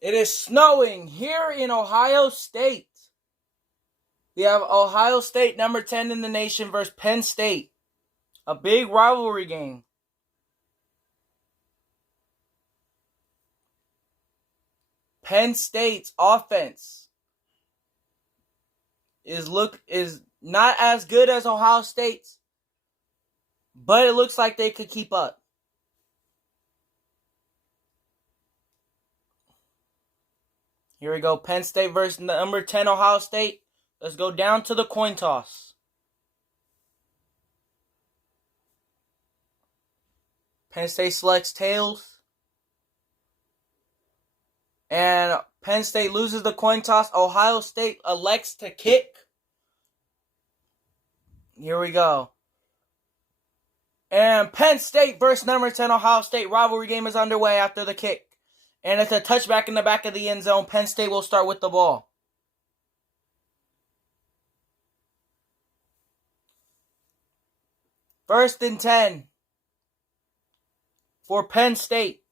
It is snowing here in Ohio State. We have Ohio State, number 10 in the nation, versus Penn State. A big rivalry game. Penn State's offense is not as good as Ohio State's, but it looks like they could keep up. Here we go. Penn State versus number 10 Ohio State. Let's go down to the coin toss. Penn State selects tails. And Penn State loses the coin toss. Ohio State elects to kick. Here we go. And Penn State versus number 10 Ohio State rivalry game is underway after the kick. And it's a touchback in the back of the end zone. Penn State will start with the ball. First and 10 for Penn State.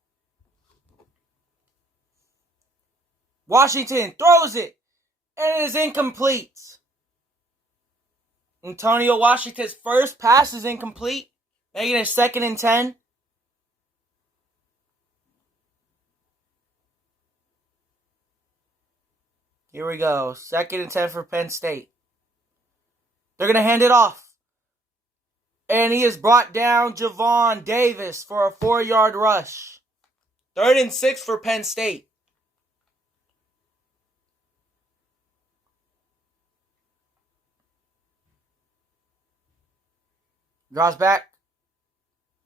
Washington throws it, and it is incomplete. Antonio Washington's first pass is incomplete, making it 2nd and 10. Here we go. 2nd and 10 for Penn State. They're going to hand it off. And he has brought down Javon Davis for a 4-yard rush. 3rd and 6 for Penn State. Draws back.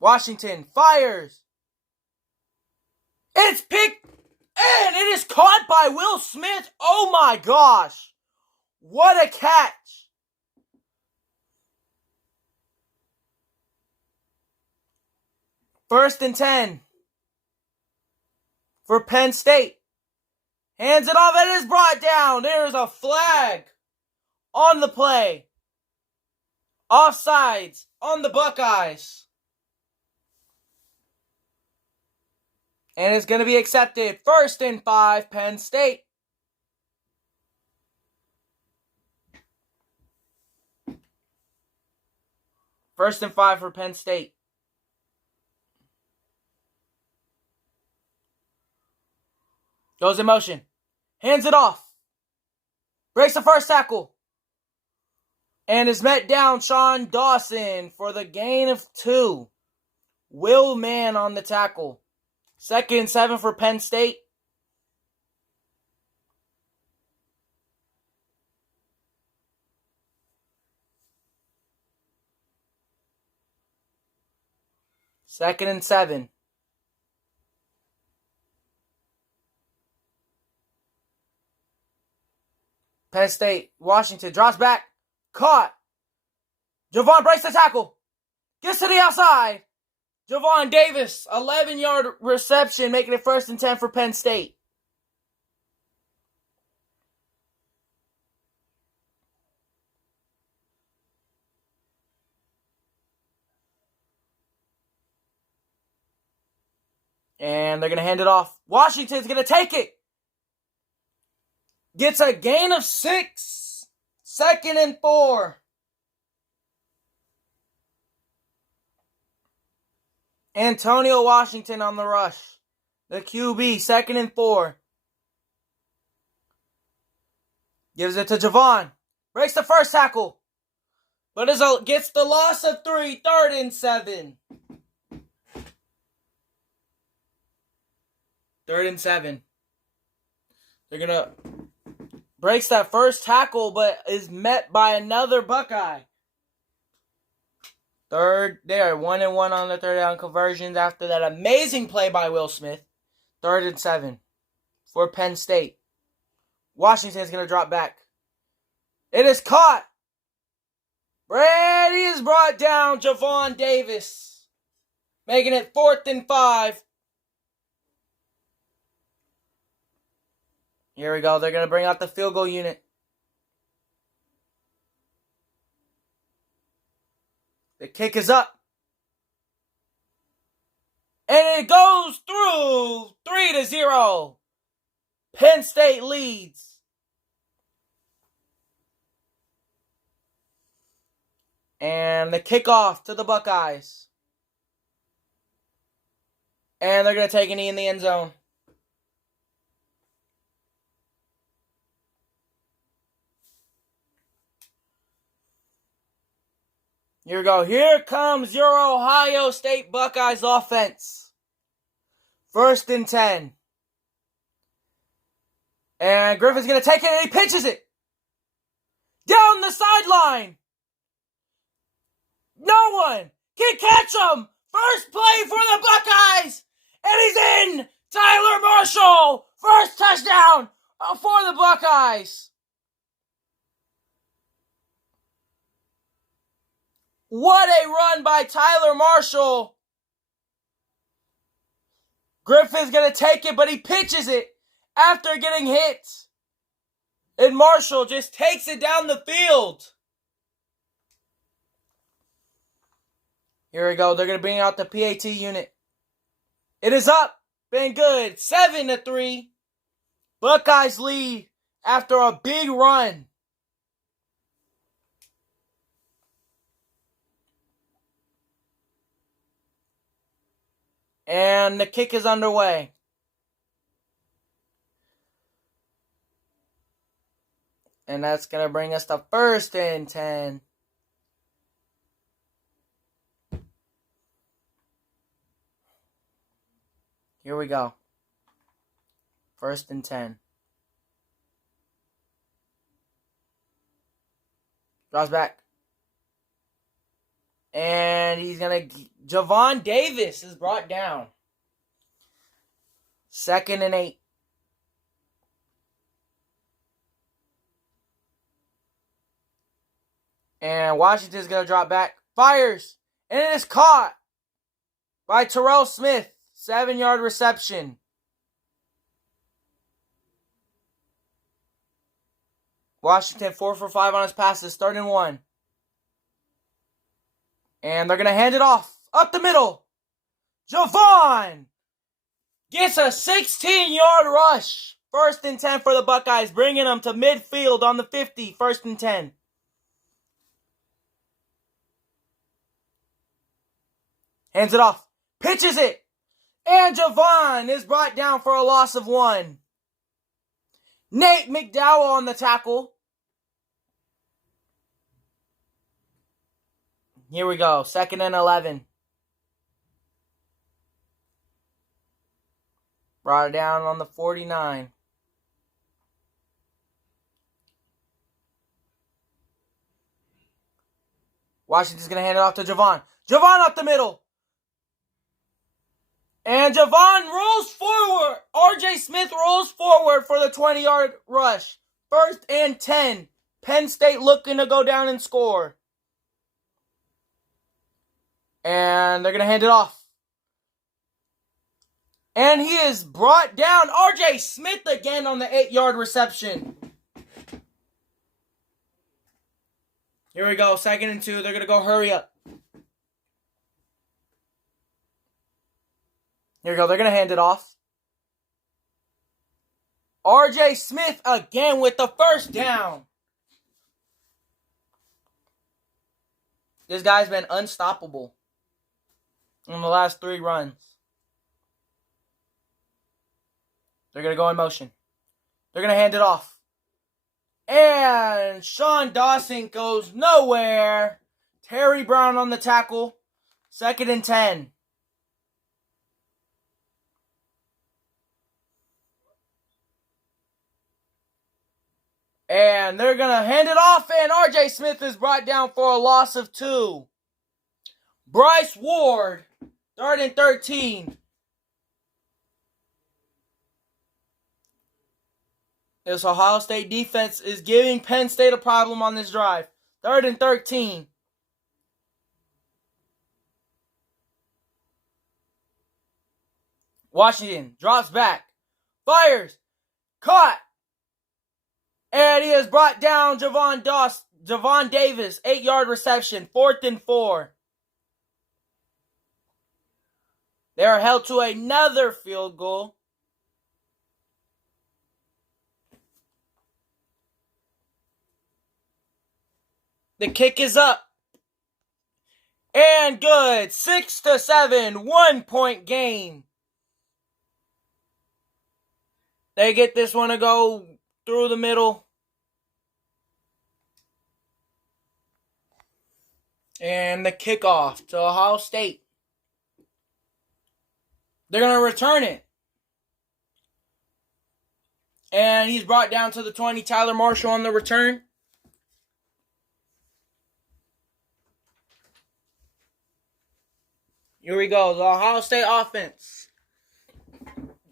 Washington fires. It's picked. And it is caught by Will Smith. Oh my gosh. What a catch. First and 10 for Penn State. Hands it off and it is brought down. There is a flag on the play. Offsides on the Buckeyes. And it's going to be accepted. 1st and 5, Penn State. First and 5 for Penn State. Goes in motion. Hands it off. Breaks the first tackle. And is met down Sean Dawson for the gain of 2. Will Mann on the tackle. 2nd and 7 for Penn State. Second and 7. Penn State, Washington drops back. Caught. Javon breaks the tackle. Gets to the outside. Javon Davis, 11-yard reception, making it 1st and 10 for Penn State. And they're going to hand it off. Washington's going to take it. Gets a gain of 6. 2nd and 4. Antonio Washington on the rush. The QB, 2nd and 4. Gives it to Javon. Breaks the first tackle. But gets the loss of 3. 3rd and 7. 3rd and 7. They're going to... Breaks that first tackle, but is met by another Buckeye. Third, they are 1-1 on the 3rd down conversions after that amazing play by Will Smith. 3rd and 7 for Penn State. Washington is going to drop back. It is caught. Brady is brought down. Javon Davis. Making it 4th and 5. Here we go. They're going to bring out the field goal unit. The kick is up. And it goes through. 3-0. Penn State leads. And the kickoff to the Buckeyes. And they're going to take a knee in the end zone. Here we go. Here comes your Ohio State Buckeyes offense. 1st and 10. And Griffin's going to take it and he pitches it. Down the sideline. No one can catch him. First play for the Buckeyes. And he's in. Tyler Marshall. First touchdown for the Buckeyes. What a run by Tyler Marshall. Griffin's going to take it, but he pitches it after getting hit. And Marshall just takes it down the field. Here we go. They're going to bring out the PAT unit. It is up. Been good. 7-3. Buckeyes lead after a big run. And the kick is underway. And that's going to bring us to 1st and 10. Here we go. 1st and 10. Draws back. And he's going to... Javon Davis is brought down. 2nd and 8. And Washington's going to drop back. Fires. And it is caught by Terrell Smith. 7-yard reception. Washington 4 for 5 on his passes. 3rd and 1. And they're going to hand it off. Up the middle. Javon gets a 16-yard rush. 1st and 10 for the Buckeyes. Bringing them to midfield on the 50. 1st and 10. Hands it off. Pitches it. And Javon is brought down for a loss of 1. Nate McDowell on the tackle. Here we go. 2nd and 11. Brought it down on the 49. Washington's going to hand it off to Javon. Javon up the middle. And Javon rolls forward. R.J. Smith rolls forward for the 20-yard rush. 1st and 10. Penn State looking to go down and score. And they're going to hand it off. And he is brought down. R.J. Smith again on the 8-yard reception. Here we go. 2nd and 2. They're going to go hurry up. Here we go. They're going to hand it off. R.J. Smith again with the 1st down. This guy's been unstoppable in the last 3 runs. They're going to go in motion. They're going to hand it off. And Sean Dawson goes nowhere. Terry Brown on the tackle. 2nd and 10. And they're going to hand it off, and R.J. Smith is brought down for a loss of 2. Bryce Ward, 3rd and 13. This Ohio State defense is giving Penn State a problem on this drive. 3rd and 13. Washington drops back. Fires. Caught. And he has brought down Javon Davis. 8-yard reception. 4th and 4. They are held to another field goal. The kick is up. And good. 6-7. 1 point game. They get this one to go through the middle. And the kickoff to Ohio State. They're going to return it. And he's brought down to the 20. Tyler Marshall on the return. Here we go. The Ohio State offense.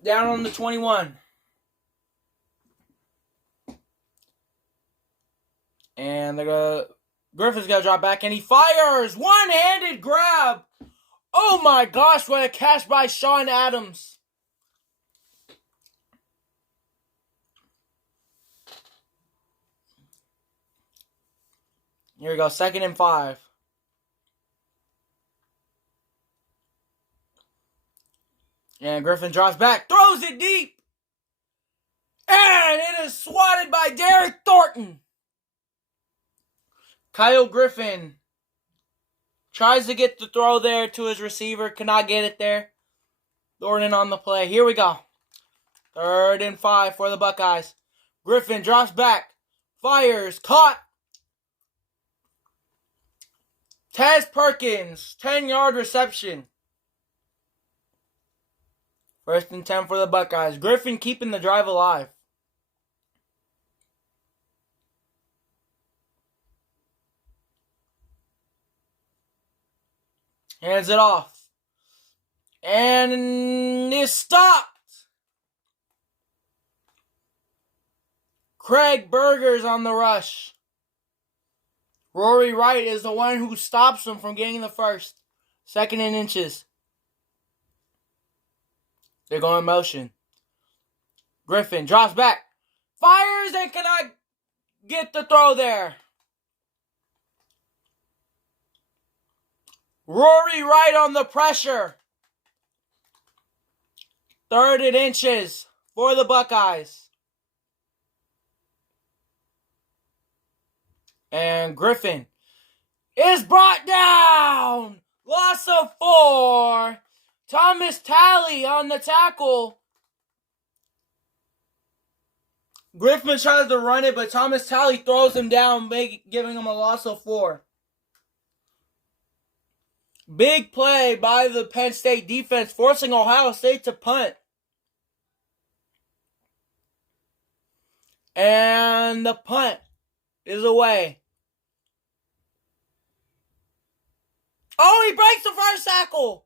Down on the 21. And Griffin's going to drop back. And he fires. One-handed grab. Oh my gosh. What a catch by Sean Adams. Here we go. 2nd and 5. And Griffin drops back. Throws it deep. And it is swatted by Derek Thornton. Kyle Griffin tries to get the throw there to his receiver. Cannot get it there. Thornton on the play. Here we go. 3rd and 5 for the Buckeyes. Griffin drops back. Fires. Caught. Tez Perkins. 10-yard reception. 1st and 10 for the Buckeyes. Griffin keeping the drive alive. Hands it off. And it's stopped. Craig Berger's on the rush. Rory Wright is the one who stops him from getting the first. 2nd and inches. They're going motion. Griffin drops back. Fires and cannot get the throw there. Rory Wright on the pressure. 3rd and inches for the Buckeyes. And Griffin is brought down. Loss of 4. Thomas Talley on the tackle. Griffin tries to run it, but Thomas Talley throws him down, giving him a loss of 4. Big play by the Penn State defense, forcing Ohio State to punt. And the punt is away. Oh, he breaks the first tackle.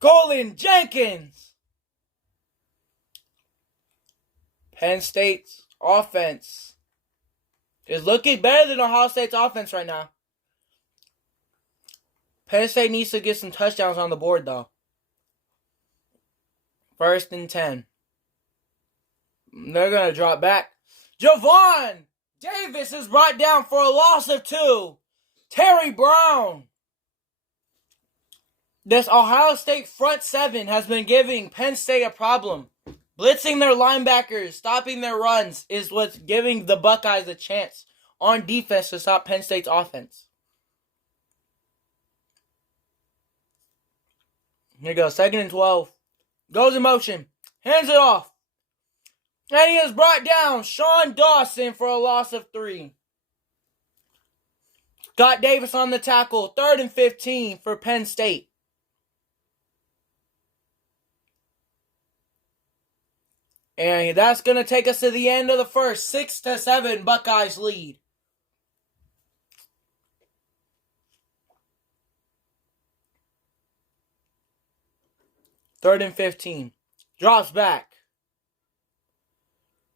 Colin Jenkins. Penn State's offense is looking better than Ohio State's offense right now. Penn State needs to get some touchdowns on the board, though. 1st and 10. They're going to drop back. Javon Davis is brought down for a loss of 2. Terry Brown. This Ohio State front 7 has been giving Penn State a problem. Blitzing their linebackers, stopping their runs is what's giving the Buckeyes a chance on defense to stop Penn State's offense. Here goes, 2nd and 12. Goes in motion. Hands it off. And he is brought down. Sean Dawson for a loss of 3. Scott Davis on the tackle. 3rd and 15 for Penn State. And that's going to take us to the end of the first. 6-7, Buckeyes lead. Third and 15. Drops back.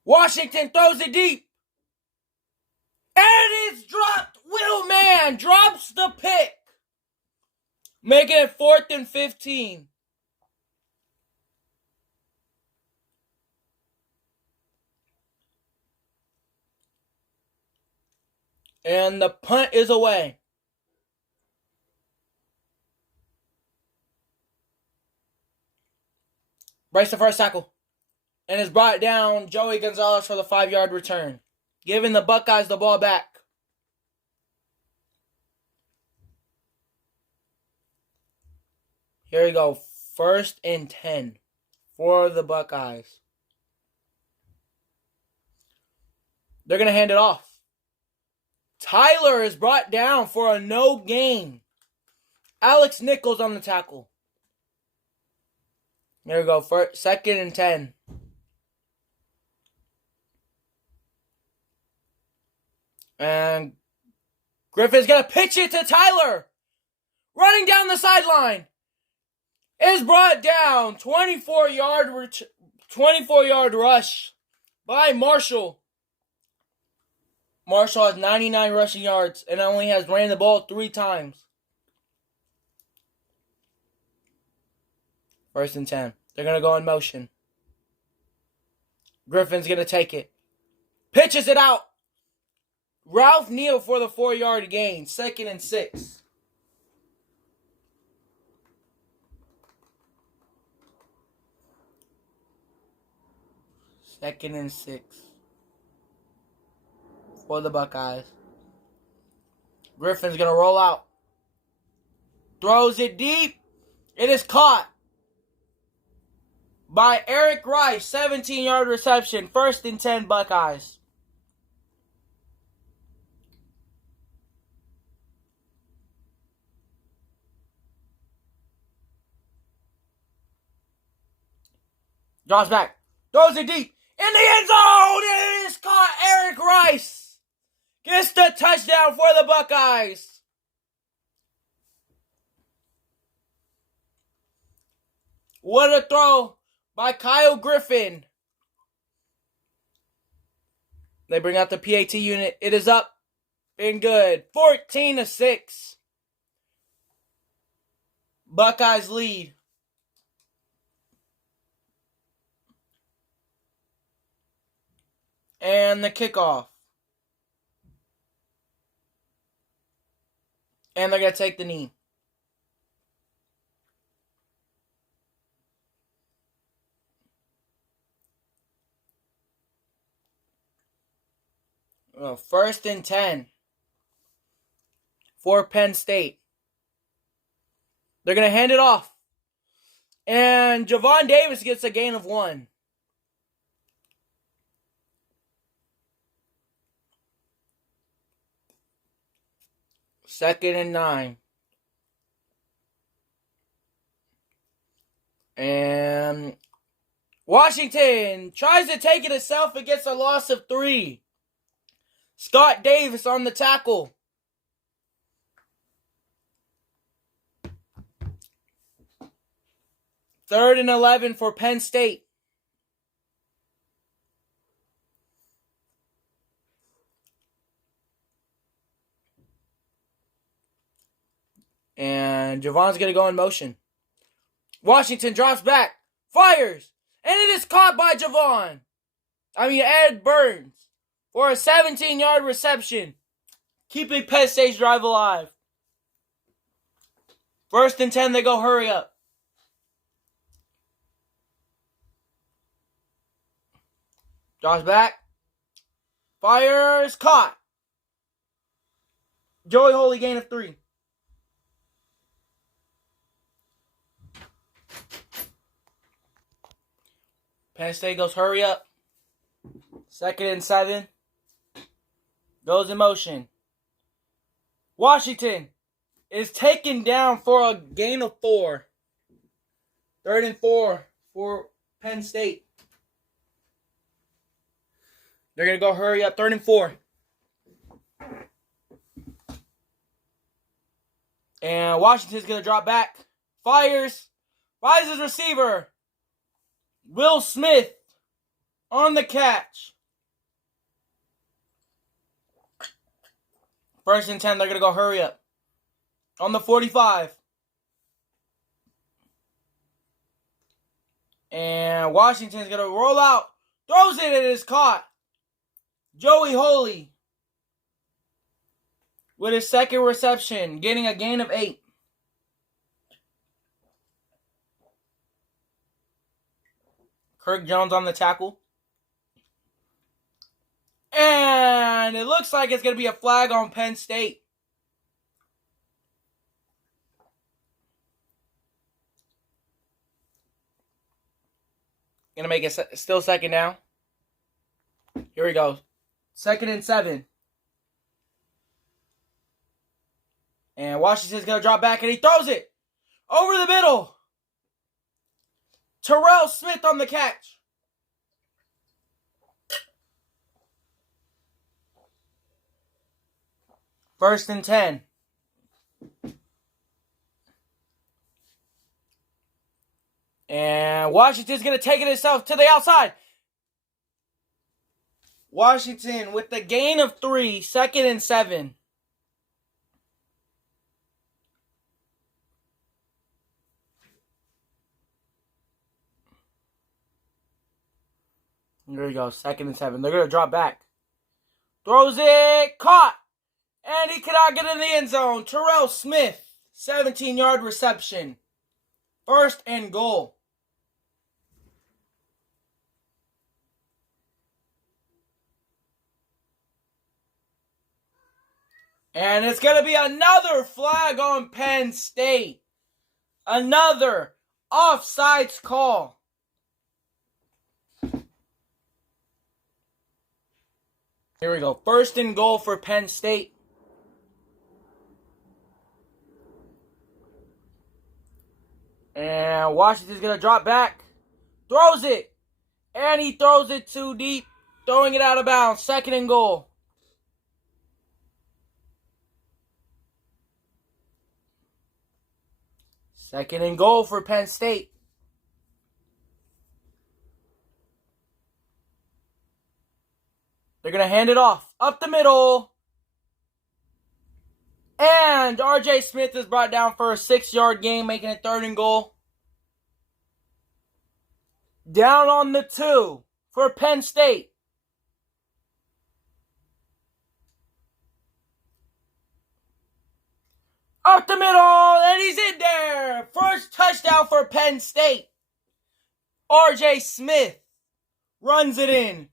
Washington throws it deep. And it's dropped. Will Mann drops the pick. Making it 4th and 15. And the punt is away. Breaks the first tackle. And is brought down Joey Gonzalez for the 5-yard return. giving the Buckeyes the ball back. Here we go. 1st and 10 for the Buckeyes. They're going to hand it off. Tyler is brought down for a no gain. Alex Nichols on the tackle. There we go. 2nd and 10. And Griffin's going to pitch it to Tyler. Running down the sideline. Is brought down. 24-yard rush by Marshall. Marshall has 99 rushing yards and only has ran the ball 3 times. 1st and 10. They're going to go in motion. Griffin's going to take it. Pitches it out. Ralph Neal for the 4-yard gain. 2nd and 6. Second and 6 for the Buckeyes. Griffin's going to roll out. Throws it deep. It is caught by Eric Rice. 17-yard reception. 1st and 10 Buckeyes. Draws back. Throws it deep. In the end zone, it is caught. Eric Rice gets the touchdown for the Buckeyes. What a throw by Kyle Griffin. They bring out the PAT unit. It is up and good. 14-6. Buckeyes lead. And the kickoff. And they're going to take the knee. Well, 1st and 10 for Penn State. They're going to hand it off. And Javon Davis gets a gain of 1. Second and 9. And Washington tries to take it itself. It gets a loss of 3. Scott Davis on the tackle. Third and 11 for Penn State. And Javon's going to go in motion. Washington drops back. Fires. And it is caught by Ed Burns for a 17-yard reception. Keeping Penn State's drive alive. 1st and 10, they go hurry up. Drops back. Fires. Caught. Joey Holy gain of 3. Penn State goes hurry up. 2nd and 7. Goes in motion. Washington is taken down for a gain of 4. 3rd and 4 for Penn State. They're going to go hurry up. 3rd and 4. And Washington's going to drop back. Fires. Fires his receiver. Will Smith on the catch. 1st and 10, they're going to go hurry up. On the 45. And Washington's going to roll out. Throws it and it is caught. Joey Holy with his 2nd reception, getting a gain of 8. Kirk Jones on the tackle. And And it looks like it's going to be a flag on Penn State. Going to make it still second down. Here we go. 2nd and 7. And Washington's going to drop back, and he throws it over the middle. Terrell Smith on the catch. First and 10. And Washington's going to take it himself to the outside. Washington with the gain of 3, 2nd and 7. There we go, 2nd and 7. They're going to drop back. Throws it, caught. And he cannot get in the end zone. Terrell Smith, 17-yard reception. 1st and goal. And it's going to be another flag on Penn State. Another offsides call. Here we go. 1st and goal for Penn State. And Washington's going to drop back. Throws it. And he throws it too deep. Throwing it out of bounds. 2nd and goal. Second and goal for Penn State. They're going to hand it off. Up the middle. And R.J. Smith is brought down for a 6-yard gain, making it 3rd and goal. Down on the 2 for Penn State. Up the middle, and he's in there. First touchdown for Penn State. R.J. Smith runs it in.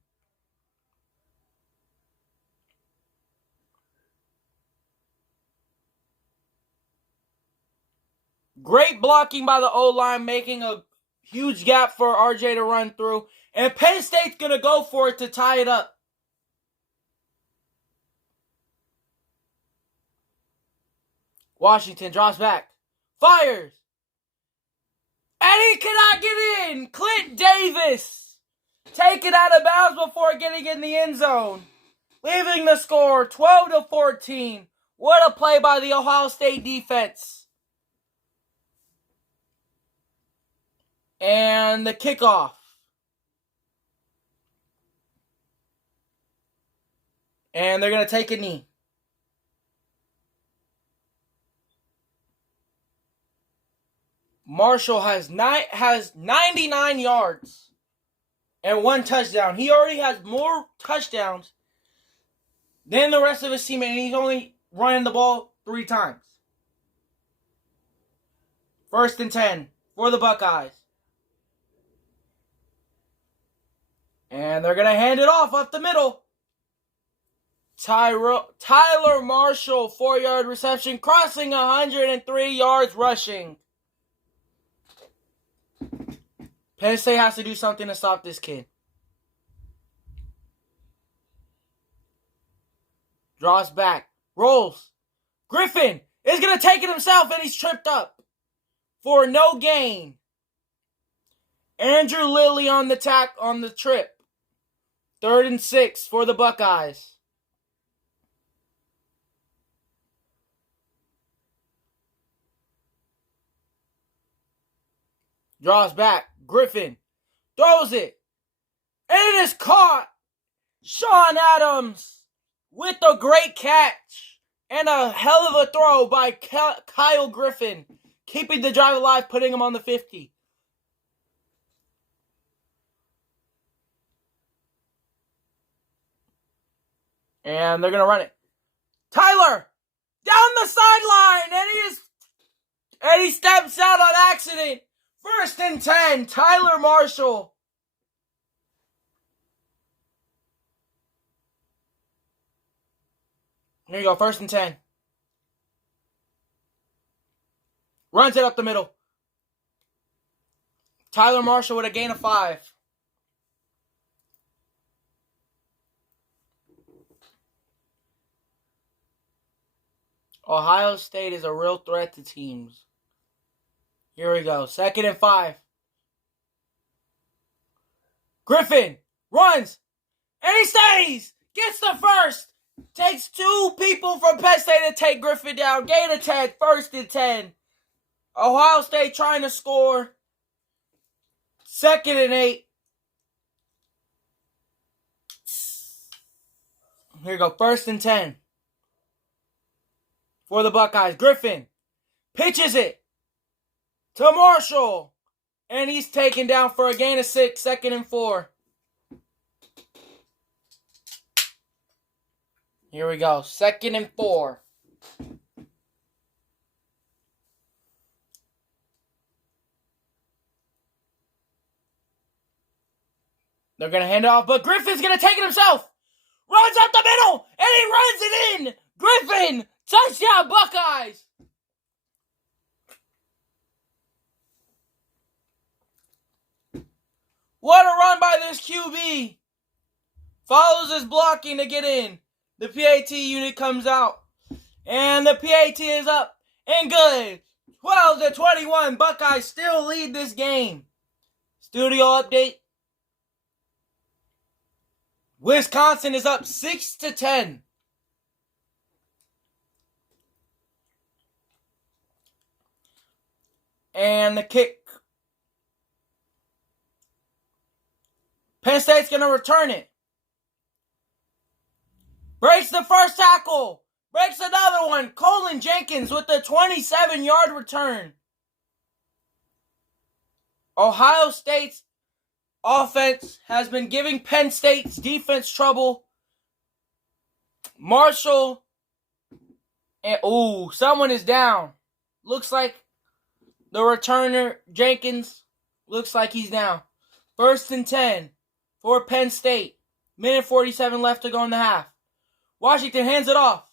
Great blocking by the O-line, making a huge gap for RJ to run through. And Penn State's going to go for it to tie it up. Washington drops back. Fires. And he cannot get in. Clint Davis taken out of bounds before getting in the end zone. Leaving the score 12-14. What a play by the Ohio State defense. And the kickoff. And they're going to take a knee. Marshall has 99 yards and 1 touchdown. He already has more touchdowns than the rest of his team, and he's only running the ball 3 times. 1st and 10 for the Buckeyes. And they're going to hand it off up the middle. Tyler Marshall, 4-yard reception, crossing 103 yards rushing. Penn State has to do something to stop this kid. Draws back. Rolls. Griffin is going to take it himself, and he's tripped up for no gain. Andrew Lilly on the trip. 3rd and 6 for the Buckeyes. Draws back. Griffin throws it. And it is caught. Sean Adams with a great catch. And a hell of a throw by Kyle Griffin. Keeping the drive alive, putting him on the 50. And they're going to run it. Tyler down the sideline. And he steps out on accident. 1st and 10. Tyler Marshall. Here you go, 1st and 10. Runs it up the middle. Tyler Marshall with a gain of 5. Ohio State is a real threat to teams. Here we go. 2nd and 5. Griffin runs. And he stays. Gets the first. Takes 2 people from Penn State to take Griffin down. Gain of 10. 1st and 10. Ohio State trying to score. 2nd and 8. Here you go. 1st and 10. For the Buckeyes. Griffin pitches it to Marshall. And he's taken down for a gain of 6. 2nd and 4. Here we go. 2nd and 4. They're going to hand it off, but Griffin's going to take it himself. Runs up the middle, and he runs it in. Griffin, touchdown Buckeyes. What a run by this QB. Follows his blocking to get in. The PAT unit comes out. And the PAT is up and good. 12-21. Buckeyes still lead this game. Studio update. Wisconsin is up 6-10. And the kick. Penn State's going to return it. Breaks the first tackle. Breaks another one. Colin Jenkins with the 27-yard return. Ohio State's offense has been giving Penn State's defense trouble. Marshall. And someone is down. Looks like the returner, Jenkins, looks like he's down. 1st and 10 for Penn State. Minute 47 left to go in the half. Washington hands it off.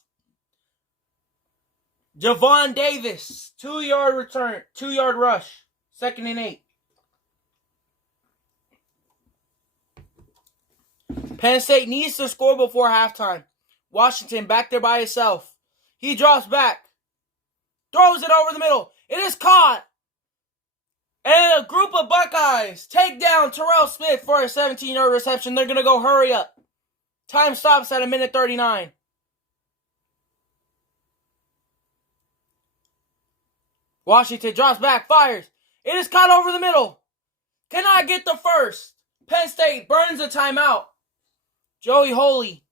Javon Davis, 2-yard return, 2-yard rush. 2nd and 8. Penn State needs to score before halftime. Washington back there by himself. He drops back. Throws it over the middle. It is caught. And a group of Buckeyes take down Terrell Smith for a 17-yard reception. They're going to go hurry up. Time stops at a minute 39. Washington drops back, fires. It is caught over the middle. Cannot get the first. Penn State burns a timeout. Joey Holy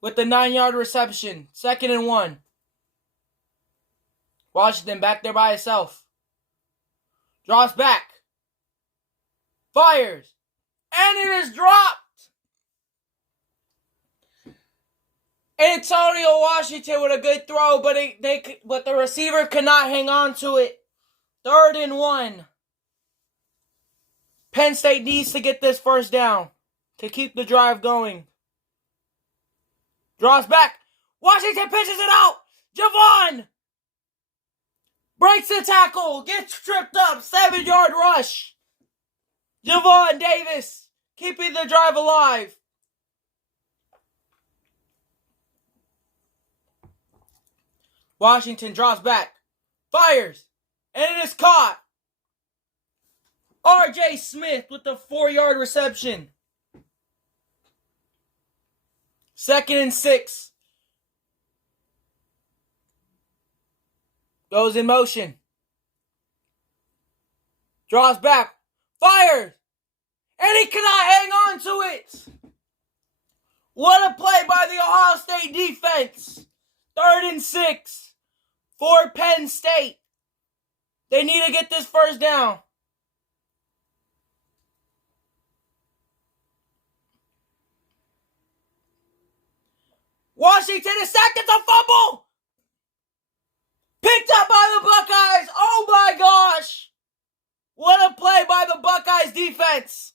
with the 9-yard reception. 2nd and 1. Washington back there by itself. Drops back. Fires. And it is dropped. Antonio Washington with a good throw, but the receiver could not hang on to it. 3rd and 1. Penn State needs to get this first down to keep the drive going. Draws back. Washington pitches it out. Javon breaks the tackle. Gets tripped up. 7-yard rush. Javon Davis keeping the drive alive. Washington draws back. Fires. And it is caught. R.J. Smith with the 4-yard reception. 2nd and 6. Goes in motion. Draws back. Fires. And he cannot hang on to it. What a play by the Ohio State defense. 3rd and 6 for Penn State. They need to get this first down. Washington is sacked. It's a fumble. Picked up by the Buckeyes. Oh my gosh. What a play by the Buckeyes defense.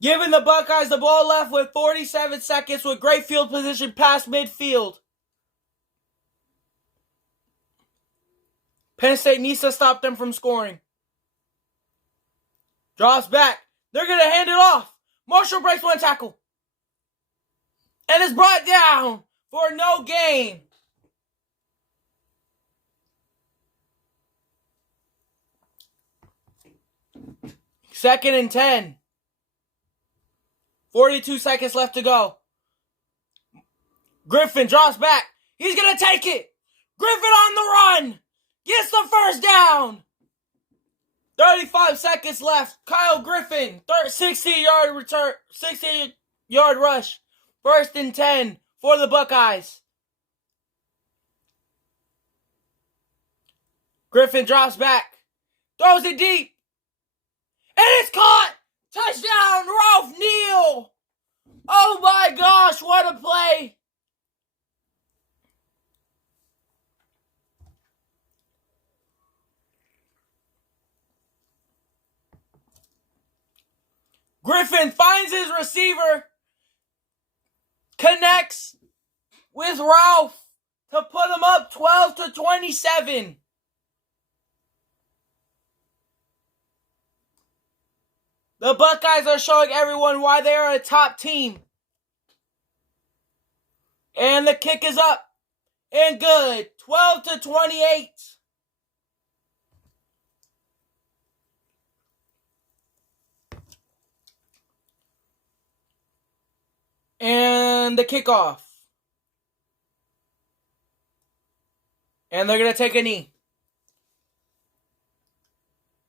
Giving the Buckeyes the ball left with 47 seconds with great field position past midfield. Penn State needs to stop them from scoring. Drops back. They're going to hand it off. Marshall breaks one tackle. And is brought down for no gain. Second and 10. 42 seconds left to go. Griffin drops back. He's going to take it. Griffin on the run. Gets the first down. 35 seconds left. Kyle Griffin, 60-yard return, 60-yard rush. First and 10 for the Buckeyes. Griffin drops back. Throws it deep. And it's caught. Touchdown, Ralph Neal. Oh my gosh, what a play. Griffin finds his receiver, connects with Ralph to put him up 12-27. The Buckeyes are showing everyone why they are a top team. And the kick is up and good. 12-28. And the kickoff. And they're going to take a knee.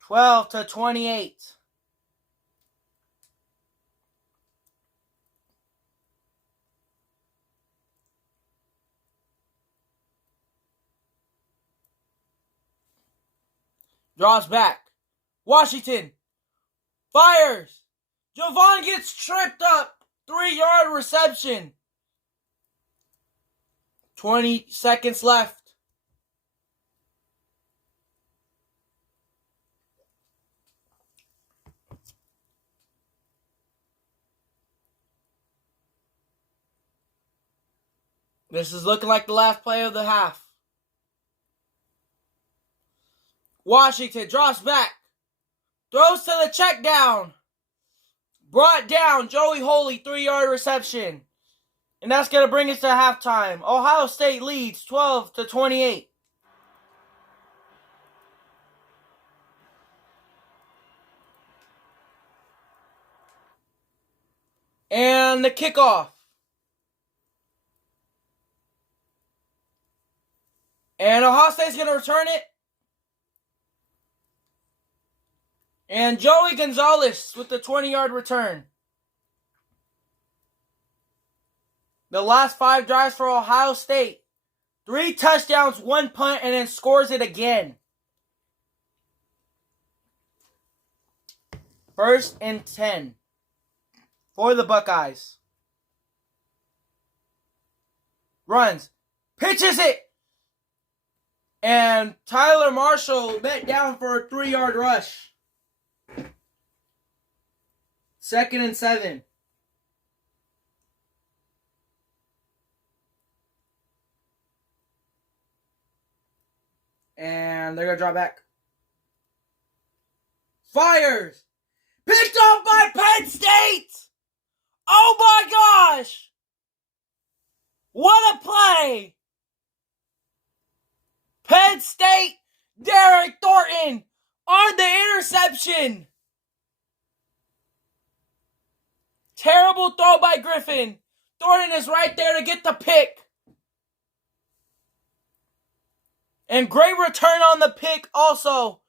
12-28. Draws back. Washington fires. Javon gets tripped up. 3-yard reception. 20 seconds left. This is looking like the last play of the half. Washington drops back. Throws to the check down. Brought down. Joey Holy, 3-yard reception. And that's going to bring us to halftime. Ohio State leads 12-28. And the kickoff. And Ohio State's going to return it. And Joey Gonzalez with the 20-yard return. The last 5 drives for Ohio State. 3 touchdowns, 1 punt, and then scores it again. First and 10 for the Buckeyes. Runs. Pitches it. And Tyler Marshall met down for a 3-yard rush. Second and 7. And they're going to drop back. Fires. Picked up by Penn State. Oh my gosh. What a play. Penn State, Derek Thornton on the interception. Terrible throw by Griffin. Thornton is right there to get the pick. And great return on the pick also.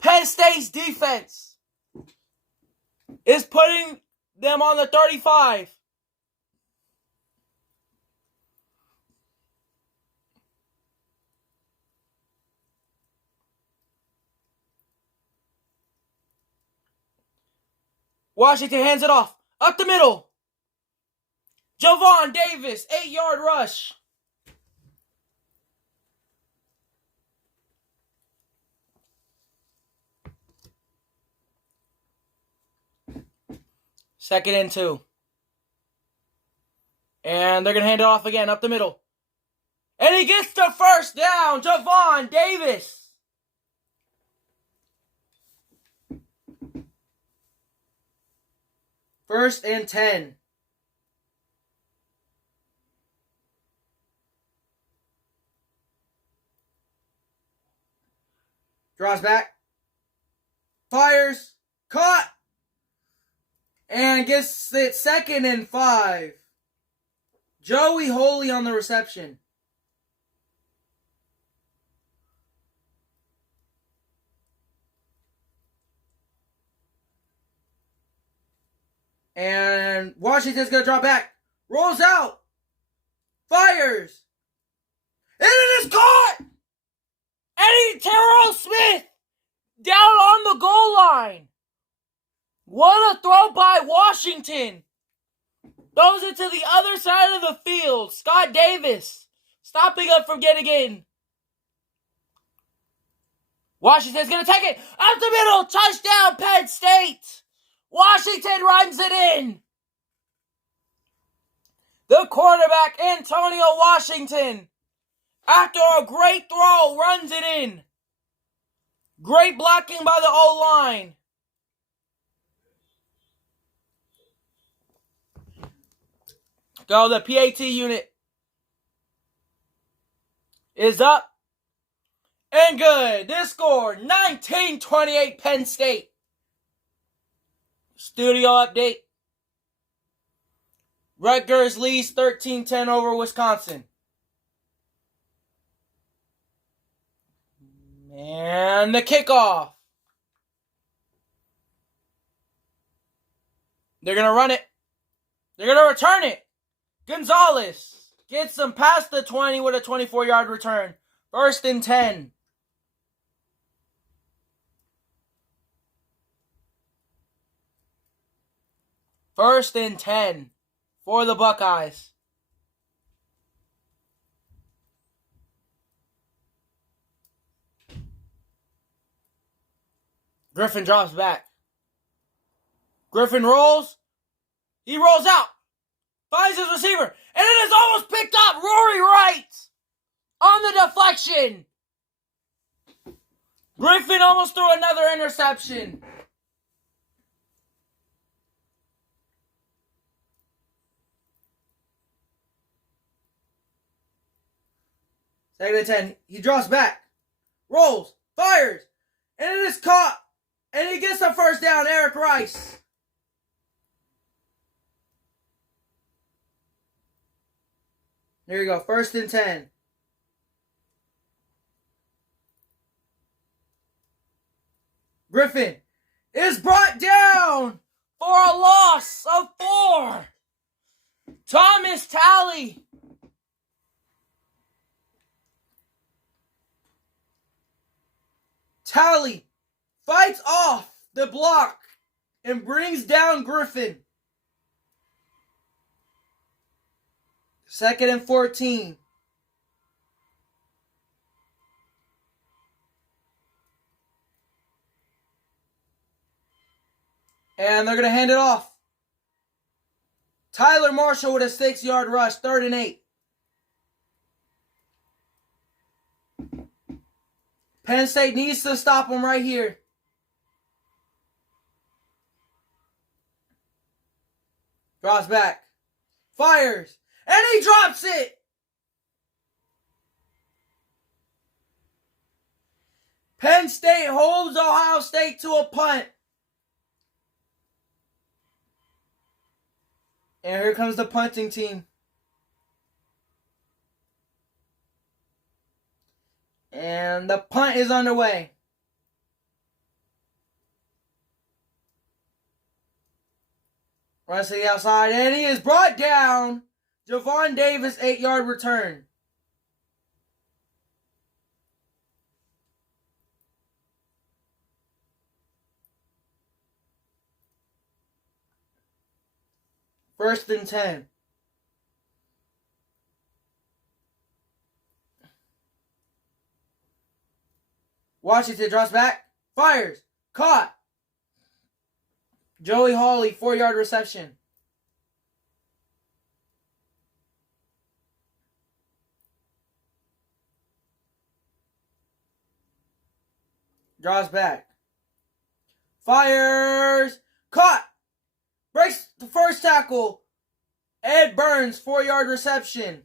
Penn State's defense is putting them on the 35. Washington hands it off. Up the middle. Javon Davis, 8-yard rush. 2nd and 2. And they're going to hand it off again up the middle. And he gets the first down. Javon Davis. First and 10. Draws back. Fires. Caught. And gets it 2nd and 5. Joey Holy on the reception. And Washington's going to drop back. Rolls out. Fires. And it is caught! Eddie Terrell Smith down on the goal line. What a throw by Washington. Throws it to the other side of the field. Scott Davis stopping up from getting in. Washington's going to take it up the middle. Touchdown, Penn State. Washington runs it in. The quarterback, Antonio Washington, after a great throw, runs it in. Great blocking by the O-line. Go, the PAT unit is up and good. This score, 19-28 Penn State. Studio update. Rutgers leads 13-10 over Wisconsin. And the kickoff. They're going to run it. They're going to return it. Gonzalez gets them past the 20 with a 24-yard return. 1st and 10. First and 10 for the Buckeyes. Griffin drops back. Griffin rolls. He rolls out. Finds his receiver. And it is almost picked up. Rory Wright on the deflection. Griffin almost threw another interception. Second and 10. He draws back. Rolls. Fires. And it is caught. And he gets the first down. Eric Rice. There you go. 1st and 10. Griffin is brought down for a loss of 4. Thomas Talley. Talley fights off the block and brings down Griffin. 2nd and 14. And they're going to hand it off. Tyler Marshall with a 6-yard rush. 3rd and 8. Penn State needs to stop him right here. Draws back. Fires. And he drops it. Penn State holds Ohio State to a punt. And here comes the punting team. And the punt is underway. Runs to the outside, and he is brought down. Javon Davis, 8-yard return. First and 10. Washington drops back. Fires. Caught. Joey Hawley, 4-yard reception. Draws back. Fires. Caught. Breaks the first tackle. Ed Burns, 4-yard reception.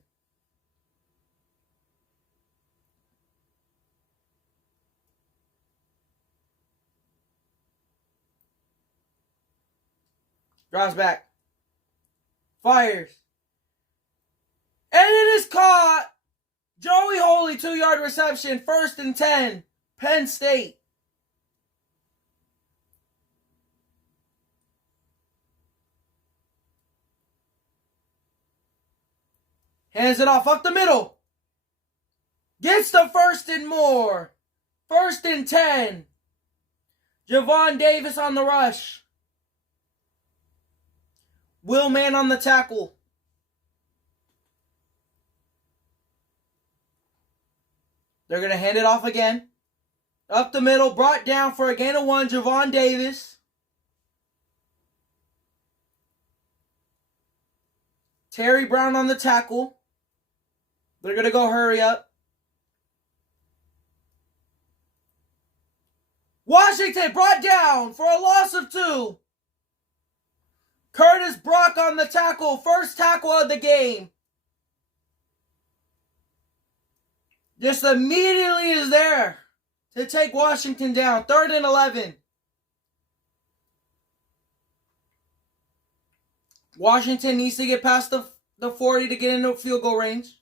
Draws back. Fires. And it is caught. Joey Hawley, 2-yard reception. 1st and 10. Penn State. Hands it off up the middle. Gets the 1st and more. 1st and 10. Javon Davis on the rush. Will Man on the tackle. They're going to hand it off again. Up the middle, brought down for a gain of 1, Javon Davis. Terry Brown on the tackle. They're going to go hurry up. Washington brought down for a loss of 2. Curtis Brock on the tackle. First tackle of the game. Just immediately is there to take Washington down. 3rd and 11. Washington needs to get past the 40 to get into field goal range.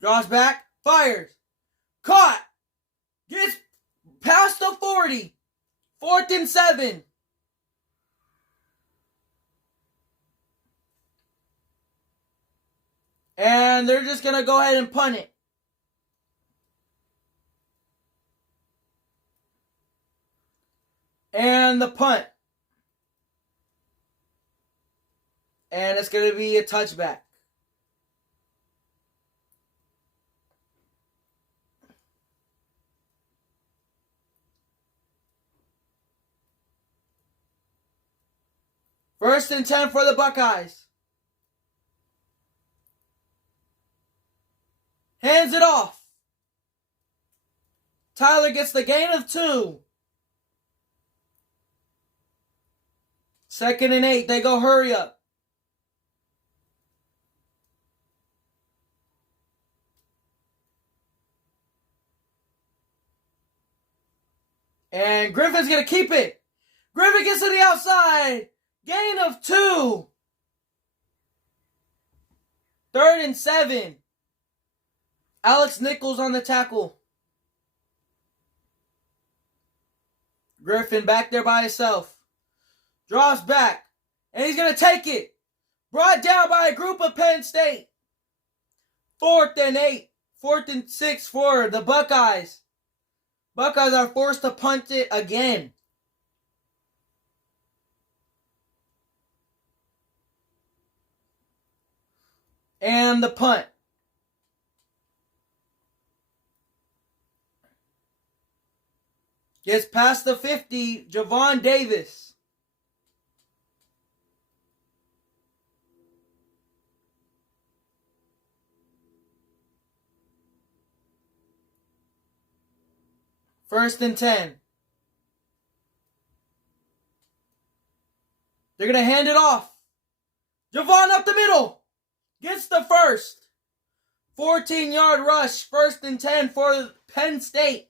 Draws back. Fires. Caught. Gets past the 40. 4th and 7. And they're just going to go ahead and punt it. And the punt. And it's going to be a touchback. First and 10 for the Buckeyes. Hands it off. Tyler gets the gain of 2. 2nd and 8. They go hurry up. And Griffin's going to keep it. Griffin gets to the outside. Gain of 2. 3rd and 7. Alex Nichols on the tackle. Griffin back there by himself. Draws back. And he's going to take it. Brought down by a group of Penn State. 4th and 8. 4th and 6 for the Buckeyes. Buckeyes are forced to punt it again. And the punt. Gets past the 50, Javon Davis. First and 10. They're going to hand it off. Javon up the middle. Gets the first. 14-yard rush. 1st and 10 for Penn State.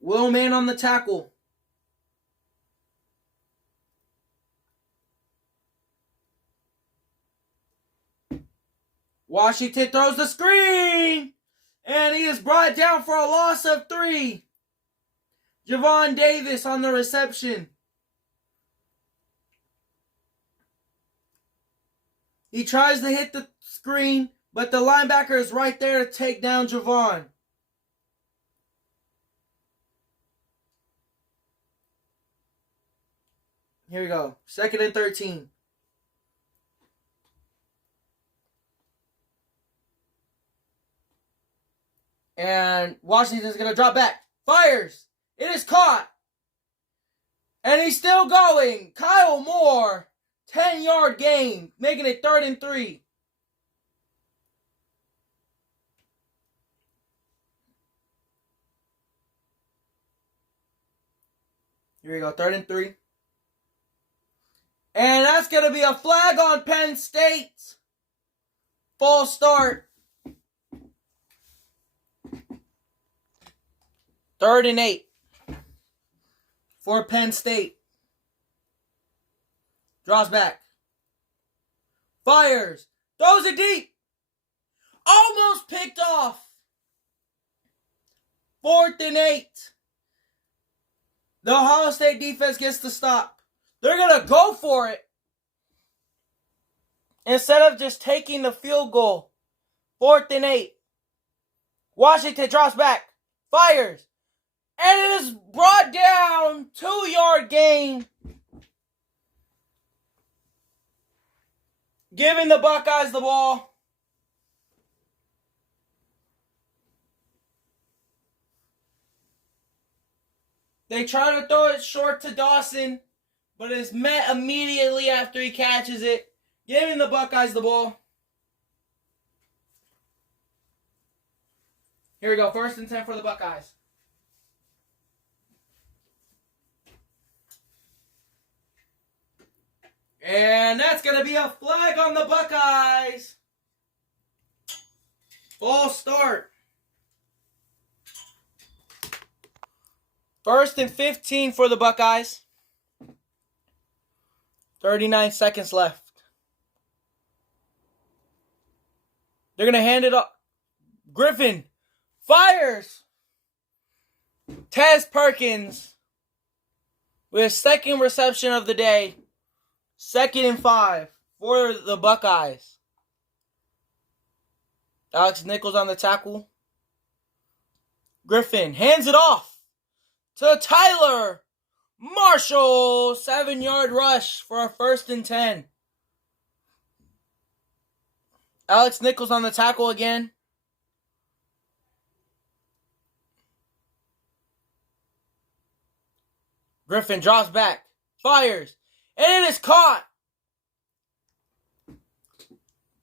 Will Man on the tackle. Washington throws the screen. And he is brought down for a loss of 3. Javon Davis on the reception. He tries to hit the screen, but the linebacker is right there to take down Javon. Here we go. 2nd and 13. And Washington's going to drop back. Fires. It is caught. And he's still going. Kyle Moore, 10-yard gain, making it 3rd and 3. Here we go, 3rd and 3. And that's going to be a flag on Penn State. False start. 3rd and 8 for Penn State. Draws back. Fires. Throws it deep. Almost picked off. 4th and 8. The Ohio State defense gets the stop. They're going to go for it. Instead of just taking the field goal. 4th and 8. Washington drops back. Fires. And it is brought down. 2-yard gain. Giving the Buckeyes the ball. They try to throw it short to Dawson, but it's met immediately after he catches it, giving the Buckeyes the ball. Here we go, 1st and 10 for the Buckeyes. And that's going to be a flag on the Buckeyes. False start. 1st and 15 for the Buckeyes. 39 seconds left. They're going to hand it up. Griffin fires. Tez Perkins with his 2nd reception of the day. 2nd and 5 for the Buckeyes. Alex Nichols on the tackle. Griffin hands it off to Tyler Marshall. 7-yard rush for a 1st and 10. Alex Nichols on the tackle again. Griffin drops back. Fires. And it is caught.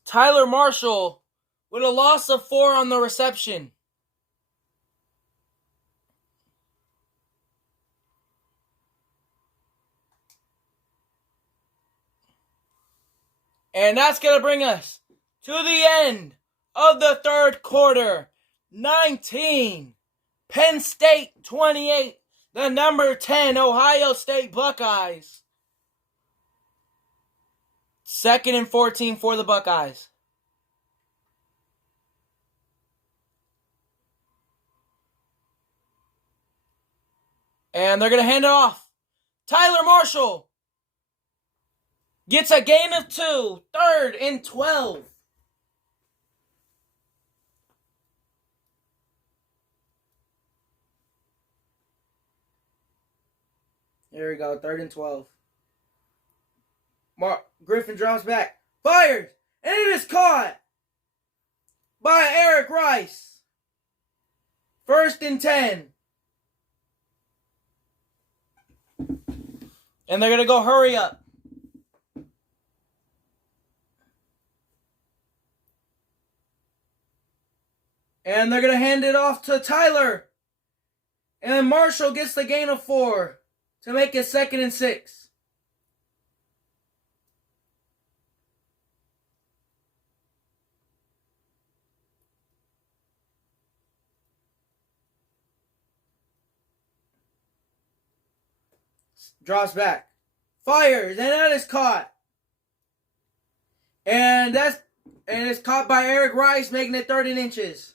Tyler Marshall with a loss of 4 on the reception. And that's going to bring us to the end of the 3rd quarter. 19. Penn State 28. The number 10 Ohio State Buckeyes. 2nd and 14 for the Buckeyes. And they're going to hand it off. Tyler Marshall gets a gain of 2. 3rd and 12. Here we go. 3rd and 12. Griffin drops back. Fires. And it is caught by Eric Rice. 1st and 10. And they're going to go hurry up. And they're going to hand it off to Tyler. And Marshall gets the gain of 4 to make it 2nd and 6. Drops back. Fires. And that is caught. And it's caught by Eric Rice, making it 3rd and inches.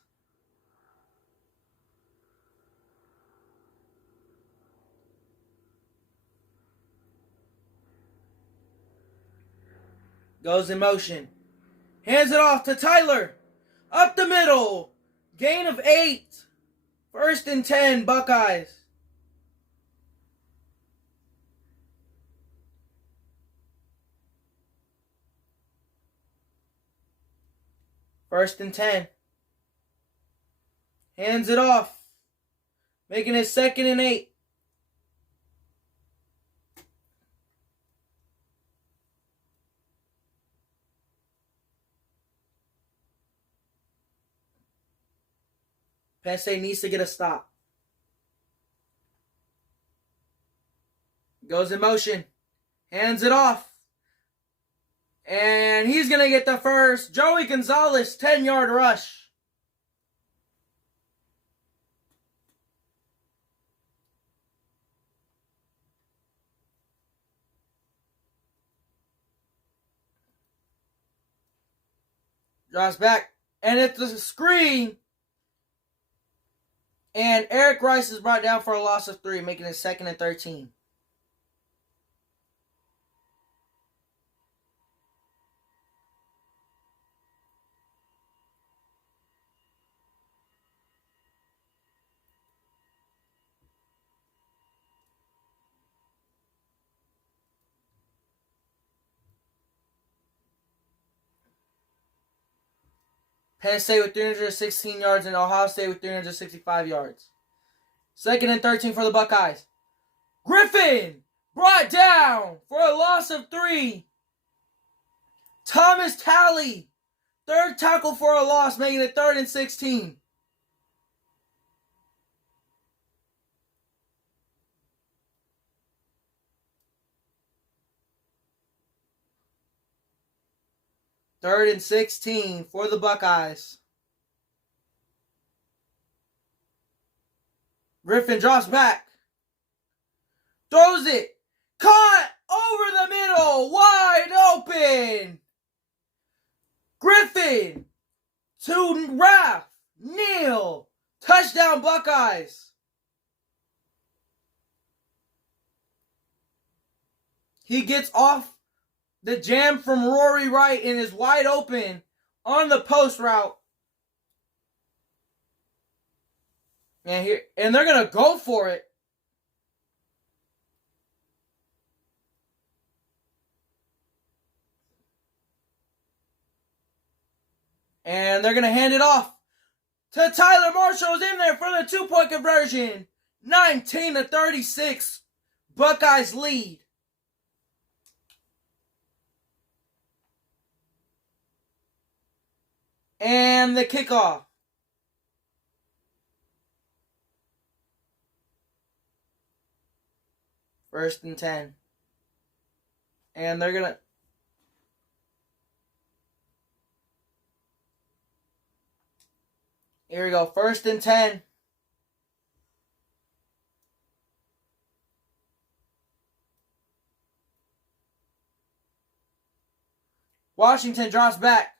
Goes in motion. Hands it off to Tyler. Up the middle. Gain of 8. 1st and 10, Buckeyes. First and 10. Hands it off. Making it 2nd and 8. Penn State needs to get a stop. Goes in motion. Hands it off. And he's going to get the first. Joey Gonzalez, 10-yard rush. Drops back. And it's a screen. And Eric Rice is brought down for a loss of 3, making it 2nd and 13. Penn State with 316 yards and Ohio State with 365 yards. 2nd and 13 for the Buckeyes. Griffin brought down for a loss of 3. Thomas Talley, 3rd tackle for a loss, making it 3rd and 16. Third and 16 for the Buckeyes. Griffin drops back. Throws it. Caught over the middle. Wide open. Griffin to Raph. Neal. Touchdown Buckeyes. He gets off the jam from Rory Wright and is wide open on the post route. And they're going to go for it. And they're going to hand it off to Tyler Marshall's in there for the 2-point conversion. 19-36. Buckeyes lead. And the kickoff. First and 10. And they're going to... Here we go. 1st and 10. Washington drops back.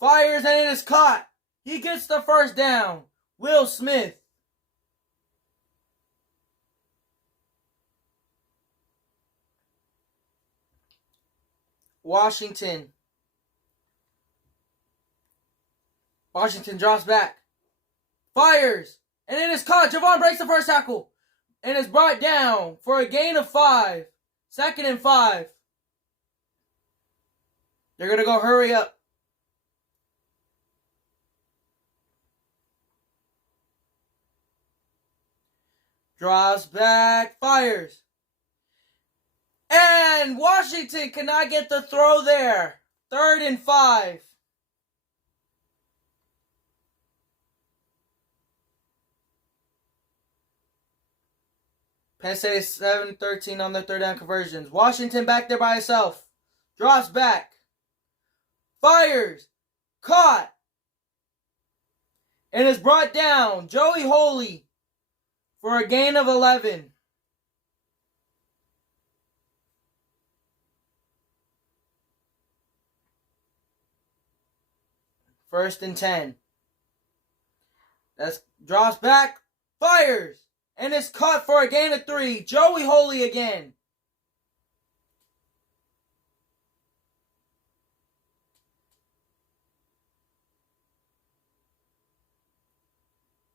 Fires and it is caught. He gets the first down. Will Smith. Washington drops back. Fires. And it is caught. Javon breaks the first tackle. And is brought down for a gain of 5. 2nd and 5. They're going to go hurry up. Draws back. Fires. And Washington cannot get the throw there. 3rd and 5. Penn State is 7-13 on their 3rd down conversions. Washington back there by himself. Drops back. Fires. Caught. And is brought down. Joey Holy for a gain of 11. First and 10. That's drops back. Fires. And is caught for a gain of 3. Joey Holy again.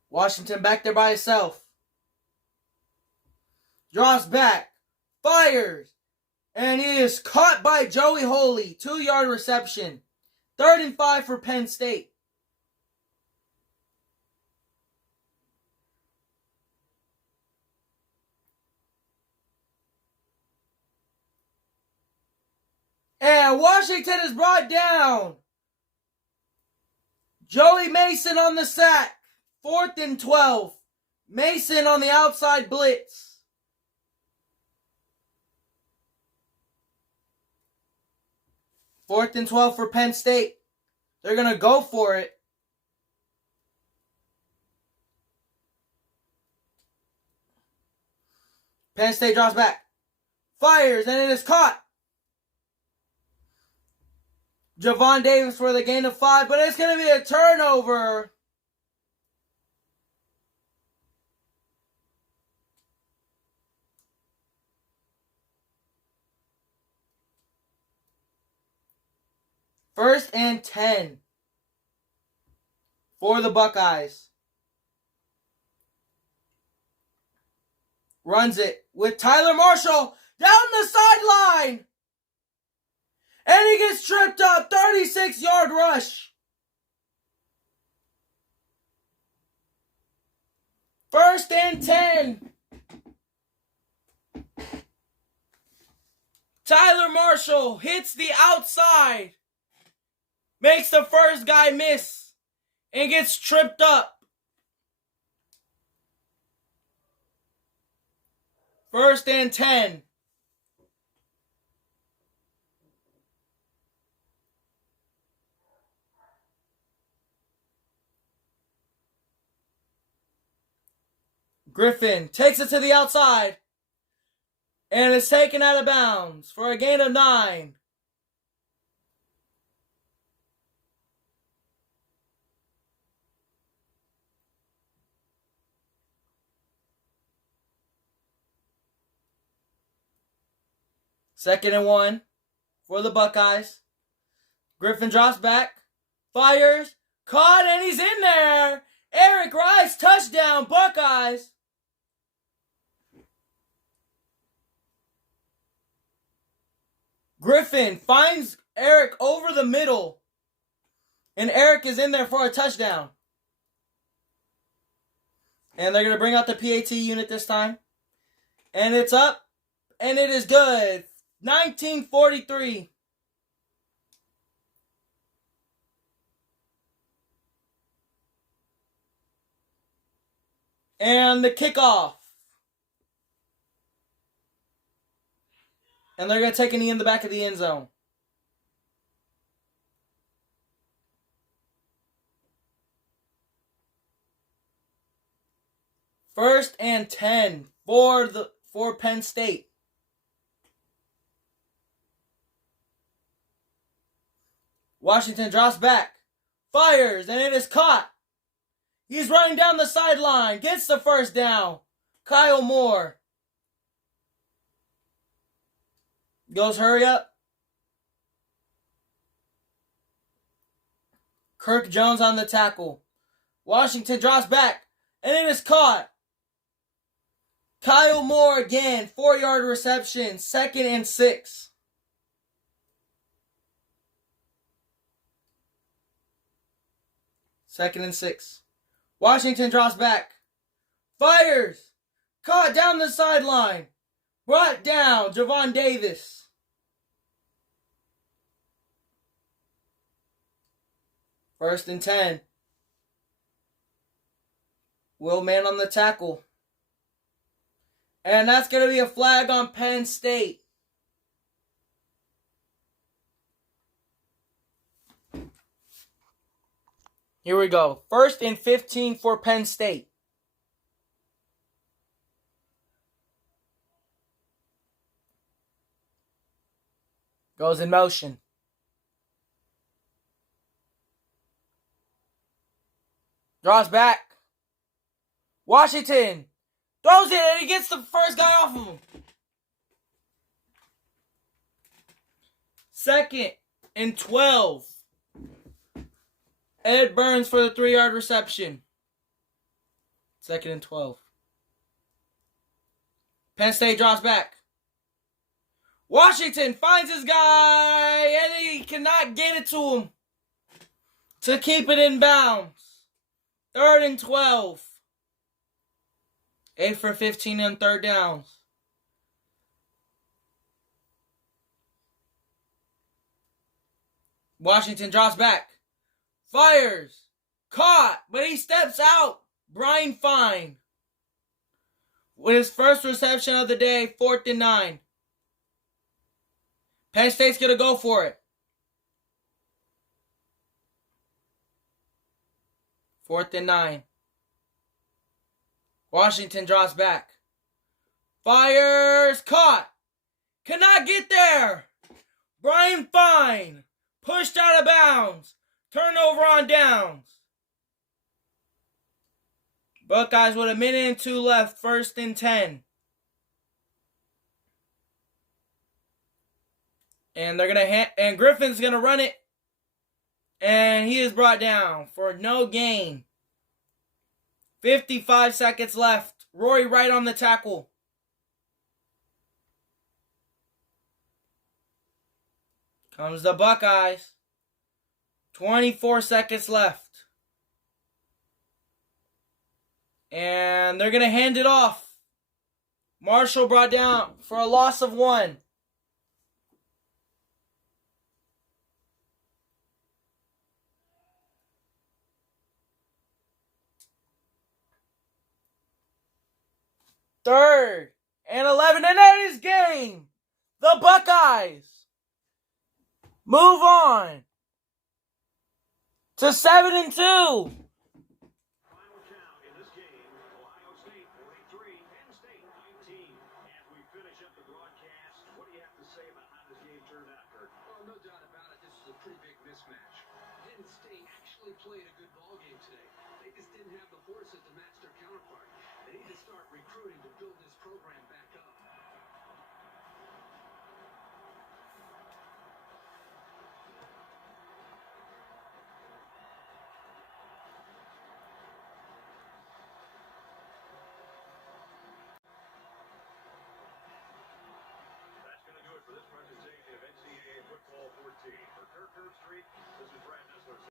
Washington back there by himself. Draws back. Fires. And he is caught by Joey Holy. 2-yard reception. 3rd and 5 for Penn State. And Washington is brought down. Joey Mason on the sack. 4th and 12. Mason on the outside blitz. Fourth and 12 for Penn State. They're going to go for it. Penn State drops back. Fires, and it is caught. Javon Davis for the gain of 5, but it's going to be a turnover. First and 10 for the Buckeyes. Runs it with Tyler Marshall down the sideline. And he gets tripped up. 36-yard rush. First and 10. Tyler Marshall hits the outside. Makes the first guy miss. And gets tripped up. First and 10. Griffin takes it to the outside. And is taken out of bounds for a gain of 9. Second and 1 for the Buckeyes. Griffin drops back. Fires. Caught, and he's in there. Eric Rice, touchdown, Buckeyes. Griffin finds Eric over the middle. And Eric is in there for a touchdown. And they're going to bring out the PAT unit this time. And it's up. And it is good. 1943. And the kickoff. And they're going to take a knee in the back of the end zone. First and 10 for Penn State. Washington drops back. Fires, and it is caught. He's running down the sideline. Gets the first down. Kyle Moore. Goes hurry up. Kirk Jones on the tackle. Washington drops back. And it is caught. Kyle Moore again. 4-yard reception. 2nd and 6. Second and 6. Washington drops back. Fires. Caught down the sideline. Brought down. Javon Davis. First and 10. Will man on the tackle. And that's going to be a flag on Penn State. Here we go. 1st and 15 for Penn State. Goes in motion. Draws back. Washington throws it, and he gets the first guy off of him. 2nd and 12. Ed Burns for the 3-yard reception. 2nd and 12. Penn State drops back. Washington finds his guy, and he cannot get it to him to keep it in bounds. 3rd and 12. 8 for 15 on 3rd downs. Washington drops back. Fires. Caught, but he steps out. Brian Fine with his first reception of the day, 4th and 9. Penn State's going to go for it. 4th and 9. Washington drops back. Fires. Caught. Cannot get there. Brian Fine pushed out of bounds. Turnover on downs. Buckeyes with 1:02 left. 1st and 10. And they're and Griffin's gonna run it. And he is brought down for no gain. 55 seconds left. Rory Wright on the tackle. Comes the Buckeyes. 24 seconds left. And they're going to hand it off. Marshall brought down for a loss of 1. Third and 11, and that is game. The Buckeyes move on to 7-2. Final count in this game: Ohio State 43, Penn State 19. As we finish up the broadcast, what do you have to say about how this game turned out, Kurt? Well, no doubt about it. This is a pretty big mismatch. Penn State actually played a good ball game today. They just didn't have the horses to match their counterpart. They need to start recruiting to build this program back up. That's going to do it for this presentation of NCAA Football 14. For Kirk Herbstreit, this is Brad Nessler.